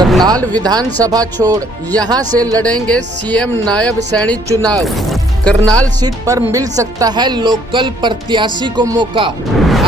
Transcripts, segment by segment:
करनाल विधानसभा छोड़ यहां से लड़ेंगे सीएम नायब सैनी चुनाव। करनाल सीट पर मिल सकता है लोकल प्रत्याशी को मौका।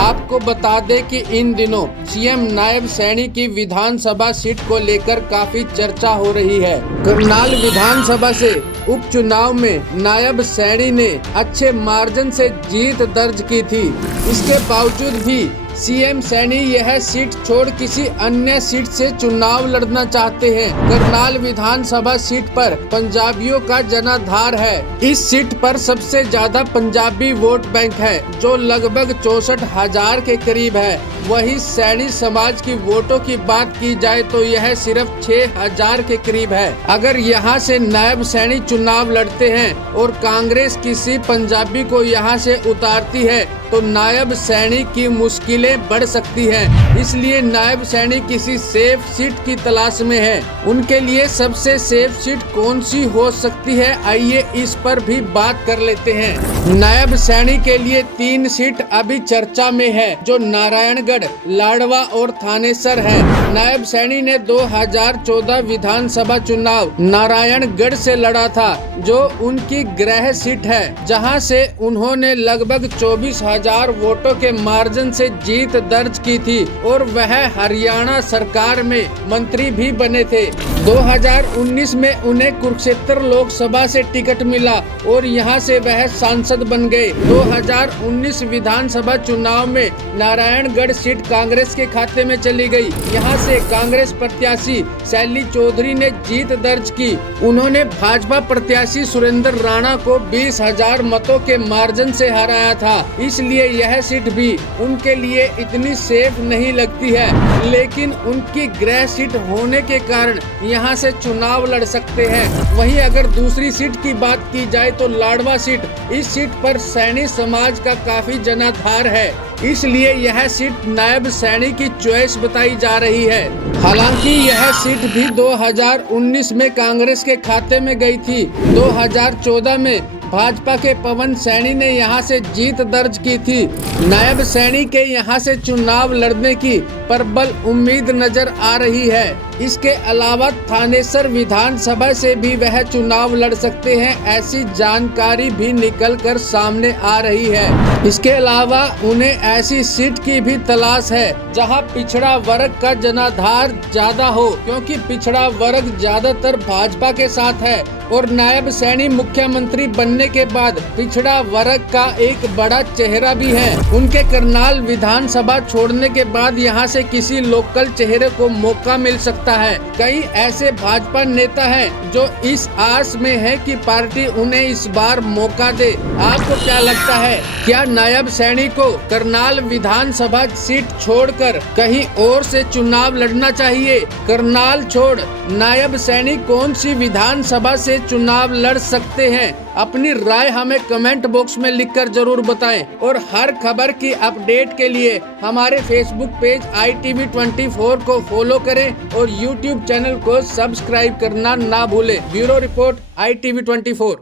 आपको बता दें कि इन दिनों सीएम नायब सैनी की विधानसभा सीट को लेकर काफी चर्चा हो रही है। करनाल विधानसभा से उपचुनाव में नायब सैनी ने अच्छे मार्जिन से जीत दर्ज की थी। इसके बावजूद भी सीएम सैनी यह सीट छोड़ किसी अन्य सीट से चुनाव लड़ना चाहते हैं। करनाल विधानसभा सीट पर पंजाबियों का जनाधार है। इस सीट पर सबसे ज्यादा पंजाबी वोट बैंक है, जो लगभग 64,000 के करीब है। वही सैनी समाज की वोटों की बात की जाए तो यह सिर्फ 6,000 के करीब है। अगर यहाँ से नायब सैनी चुनाव लड़ते हैं और कांग्रेस किसी पंजाबी को यहाँ से उतारती है तो नायब सैनी की मुश्किलें बढ़ सकती हैं। इसलिए नायब सैनी किसी सेफ सीट की तलाश में है। उनके लिए सबसे सेफ सीट कौन सी हो सकती है, आइए इस पर भी बात कर लेते हैं। नायब सैनी के लिए 3 सीट अभी चर्चा में है, जो नारायणगढ़, लाडवा और थानेसर है। नायब सैनी ने 2014 विधानसभा चुनाव नारायणगढ़ से लड़ा था, जो उनकी गृह सीट है, जहां से उन्होंने लगभग 24,000 वोटों के मार्जिन से जीत दर्ज की थी और वह हरियाणा सरकार में मंत्री भी बने थे। 2019 में उन्हें कुरुक्षेत्र लोकसभा से टिकट मिला और यहां से वह सांसद बन गए। 2019 विधानसभा चुनाव में नारायणगढ़ सीट कांग्रेस के खाते में चली गई। यहां से कांग्रेस प्रत्याशी शैली चौधरी ने जीत दर्ज की। उन्होंने भाजपा प्रत्याशी सुरेंद्र राणा को 20,000 मतों के मार्जिन से हराया था। इसलिए यह सीट भी उनके लिए इतनी सेफ नहीं लगती है, लेकिन उनकी गृह सीट होने के कारण यहां से चुनाव लड़ सकते हैं। वहीं अगर दूसरी सीट की बात की जाए तो लाडवा सीट, इस सीट पर सैनी समाज का काफी जनाधार है, इसलिए यह सीट नायब सैनी की चॉइस बताई जा रही है। हालांकि यह सीट भी 2019 में कांग्रेस के खाते में गई थी। 2014 में भाजपा के पवन सैनी ने यहां से जीत दर्ज की थी। नायब सैनी के यहां से चुनाव लड़ने की प्रबल उम्मीद नजर आ रही है। इसके अलावा थानेसर विधानसभा से भी वह चुनाव लड़ सकते हैं, ऐसी जानकारी भी निकल कर सामने आ रही है। इसके अलावा उन्हें ऐसी सीट की भी तलाश है जहां पिछड़ा वर्ग का जनाधार ज्यादा हो, क्योंकि पिछड़ा वर्ग ज्यादातर भाजपा के साथ है और नायब सैनी मुख्यमंत्री बनने के बाद पिछड़ा वर्ग का एक बड़ा चेहरा भी है। उनके करनाल विधानसभा छोड़ने के बाद यहां से किसी लोकल चेहरे को मौका मिल सकता है। कई ऐसे भाजपा नेता हैं जो इस आस में है कि पार्टी उन्हें इस बार मौका दे। आपको क्या लगता है, क्या नायब सैनी को करनाल विधानसभा सीट छोड़कर कहीं और से चुनाव लड़ना चाहिए? करनाल छोड़ नायब सैनी कौन सी विधानसभा से चुनाव लड़ सकते हैं? अपनी राय हमें कमेंट बॉक्स में लिखकर जरूर बताएं और हर खबर की अपडेट के लिए हमारे फेसबुक पेज ITV24 को फॉलो करें और YouTube चैनल को सब्सक्राइब करना ना भूलें। Bureau report ITV24।